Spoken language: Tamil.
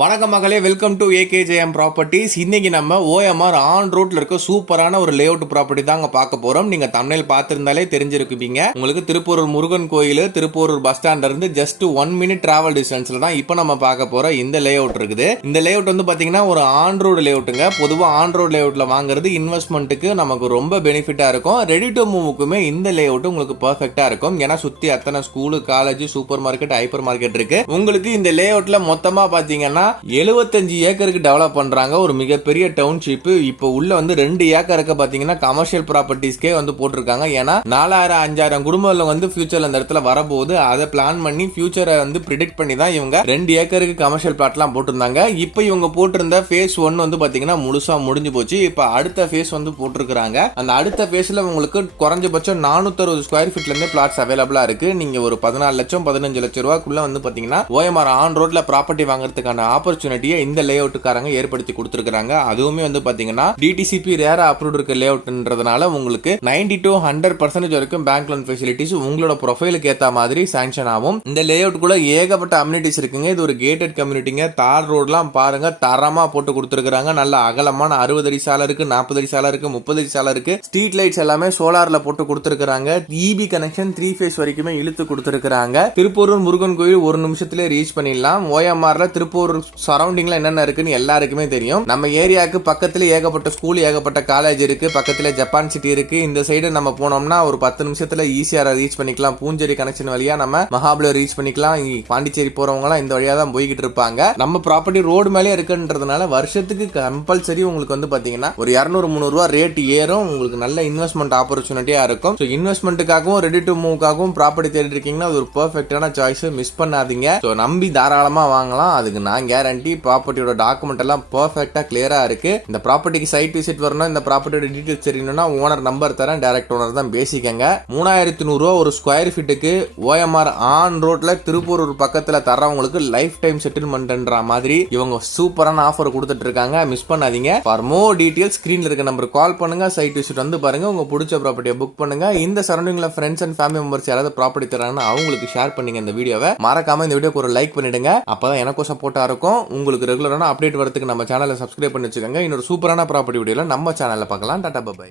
வணக்கம் மகளே, வெல்கம் டு ஏகேஜேஎம் ப்ராப்பர்ட்டிஸ். இன்னைக்கு நம்ம ஓஎம்ஆர் ஆன் ரோட்ல இருக்க சூப்பரான ஒரு லேஅவுட் ப்ராப்பர்ட்டி தாங்க பார்க்க போறோம். நீங்க தம்ப்நெயில் பார்த்திருந்தாலே தெரிஞ்சிருப்பீங்க. உங்களுக்கு திருப்பூரூர் முருகன் கோயில், திருப்பூரூர் பஸ் ஸ்டாண்ட்ல இருந்து ஜஸ்ட் 1 minute டிராவல் டிஸ்டன்ஸ்ல தான் இப்போ நம்ம பார்க்க போற இந்த லேஅவுட் இருக்குது. இந்த லேஅவுட் வந்து பாத்தீங்கன்னா ஒரு ஆன் ரோடு லேஅவுட்டுங்க. பொதுவா ஆன் ரோடு லேஅவுட்ல வாங்குறது இன்வெஸ்ட்மெண்ட்டுக்கு நமக்கு ரொம்ப பெனிஃபிட்டா இருக்கும். ரெடி டு மூவுக்குமே இந்த லேஅவுட் உங்களுக்கு பெர்ஃபெக்ட்டா இருக்கும். ஏன்னா சுத்தி அத்தனை school, college, super market, hyper market இருக்கு. உங்களுக்கு இந்த லேஅவுட்ல மொத்தமா பாத்தீங்கன்னா 75 ஏக்கருக்கு டெவலப் பண்றாங்க. ஒரு மிகப்பெரிய டவுன்ஷிப். இப்போ உள்ள வந்து 2 ஏக்கருக்கு பாத்தீங்கன்னா கமர்ஷியல் ப்ராப்பர்ட்டிஸ்க்கே வந்து போட்டிருக்காங்க. ஏன்னா 4000-5000 குடும்பங்கள் வந்து ஃபியூச்சர்ல அந்த இடத்துல வரப்போகுது. அதை பிளான் பண்ணி ஃபியூச்சரை வந்து ப்ரிடிக்ட் பண்ணி தான் இவங்க 2 ஏக்கருக்கு கமர்ஷியல் பிளாட்லாம் போட்டிருந்தாங்க. இப்போ இவங்க போட்டிருந்த ஃபேஸ் 1 வந்து பாத்தீங்கன்னா முழுசா முடிஞ்சு போச்சு. இப்போ அடுத்த ஃபேஸ் வந்து போட்டிருக்காங்க. அந்த அடுத்த ஃபேஸ்ல உங்களுக்கு குறைஞ்சபட்சம் 460 ஸ்கொயர் ஃபீட்ல இருந்து பிளாட்ஸ் அவைலபிளா இருக்கு. நீங்க ஒரு 14 லட்சம் 15 லட்சம் ரூபாய்க்குள்ள வந்து பாத்தீங்கன்னா ஓஎம்ஆர் ஆன் ரோட்ல ப்ராப்பர்ட்டி வாங்குறதுக்கான ஆப்பர்ச்சுனிட்டியை இந்த லேஅவுட்டுக்காரங்க ஏற்படுத்தி கொடுத்திருக்காங்க. அதுவுமே வந்து பாத்தீங்கன்னா டிடிசிபி ரேரா அப்ரூவ்ட் இருக்க லேஅவுட்ன்றதுனால உங்களுக்கு 90 to 100% வரைக்கும் பேங்க் லோன் ஃபெசிலிட்டிஸ் உங்களோட ப்ரொஃபைலுக்கு ஏத்த மாதிரி சாங்ஷன் ஆகும். இந்த லேஅவுட் கூட ஏகப்பட்ட அம்யூனிட்டிஸ் இருக்குங்க. இது ஒரு கேட்டட் கம்யூனிட்டிங்க. தார் ரோட்லாம் பாருங்க, தரமா போட்டு கொடுத்திருக்காங்க. நல்ல அகலமான 60 அடி சாலை இருக்கு, 40 அடி சாலை இருக்கு, 30 அடி சாலை இருக்கு. ஸ்ட்ரீட் லைட்ஸ் எல்லாமே சோலார்ல போட்டு கொடுத்திருக்காங்க. இபி கனெக்ஷன் 3 phase வரைக்குமே இழுத்து கொடுத்திருக்காங்க. திருப்பூரூர் முருகன் கோயில் 1 நிமிஷத்துல ரீச் பண்ணிடலாம். ஓஎம்ஆர்ல திருப்பூர் சரௌண்டிங்ல என்னென்ன இருக்குன்னு எல்லாருக்குமே தெரியும். நம்ம ஏரியாவுக்கு பக்கத்துல ஏகப்பட்ட ஸ்கூல், ஏகப்பட்ட காலேஜ் இருக்கு. பக்கத்துல ஜப்பான் சிட்டி இருக்கு. இந்த சைடு நம்ம போனோம்னா ஒரு 10 நிமிஷத்துல ஈஸியா ரீச் பண்ணிக்கலாம். பூஞ்சேரி கனெக்ஷன் வழியா நம்ம மகாபலிபுரம் ரீச் பண்ணிக்கலாம். பாண்டிச்சேரி போறவங்க எல்லாம் இந்த வழியா தான் போய்கிட்டு இருப்பாங்க. நம்ம ப்ராப்பர்ட்டி ரோடு மேலே இருக்குன்றதுனால வருஷத்துக்கு கம்பல்சரி உங்களுக்கு வந்து பாத்தீங்கன்னா ஒரு 200-300 ரூபாய் ரேட் ஏறும். உங்களுக்கு நல்ல இன்வெஸ்ட்மெண்ட் ஆப்பர்ச்சுனிட்டியா இருக்கும். இன்வெஸ்ட்மெண்ட்டுக்காகவும் ரெடி டு மூவ்க்காகவும் ப்ராப்பர்ட்டி தேடி இருக்கீங்கன்னா அது ஒரு பெர்ஃபெக்டான சாய்ஸ். மிஸ் பண்ணாதீங்க. நம்பி தாராளமா வாங்கலாம். அதுக்கு நான் கேரண்டி. ப்ராப்பர்ட்டியோட டாக்குமெண்ட் எல்லாம் பெர்ஃபெக்ட்டா கிளியரா இருக்கு. இந்த ப்ராப்பர்ட்டிக்கு சைட் விசிட் வரணும், இந்த ப்ராப்பர்ட்டியோட டீடைல்ஸ் தெரியணும்னா ஓனர் நம்பர் தரேன், டைரக்ட் ஓனர் தான் பேசிக்கங்க. 3100 ரூபா ஒரு ஸ்கொயர் ஃபீட்டுக்கு ஓஎம்ஆர் ஆன் ரோட்ல திருப்பூரூர் பக்கத்துல தரவங்களுக்கு லைஃப் டைம் செட்டில்மெண்ட்ன்ற மாதிரி இவங்க சூப்பரான ஆஃபர் கொடுத்துட்டு இருக்காங்க. மிஸ் பண்ணாதீங்க. ஃபார் மோர் டீடைல்ஸ் ஸ்கிரீன்ல இருக்க நம்பர் கால் பண்ணுங்க. சைட் விசிட் வந்து பாருங்க. உங்க பிடிச்ச ப்ராப்பர்ட்டியை புக் பண்ணுங்க. இந்த சரௌண்டிங்ல ஃப்ரெண்ட்ஸ் அண்ட் ஃபேமிலி மெம்பர்ஸ் யாராவது ப்ராப்பர்ட்டி தராங்கன்னா அவங்களுக்கு ஷேர் பண்ணுங்க. இந்த வீடியோவை மறக்காம இந்த வீடியோக்கு ஒரு லைக் பண்ணிடுங்க. அப்பதான் எனக்கும் சப்போர்ட்டா இருக்கும். உங்களுக்கு ரெகுலரான அப்டேட் வரதுக்கு நம்ம சேனலை சப்ஸ்கிரைப் பண்ணி வச்சுக்கோங்க. இன்னொரு சூப்பரான ப்ராப்பர்ட்டி வீடியோல நம்ம சேனல்ல பார்க்கலாம். Tata bye.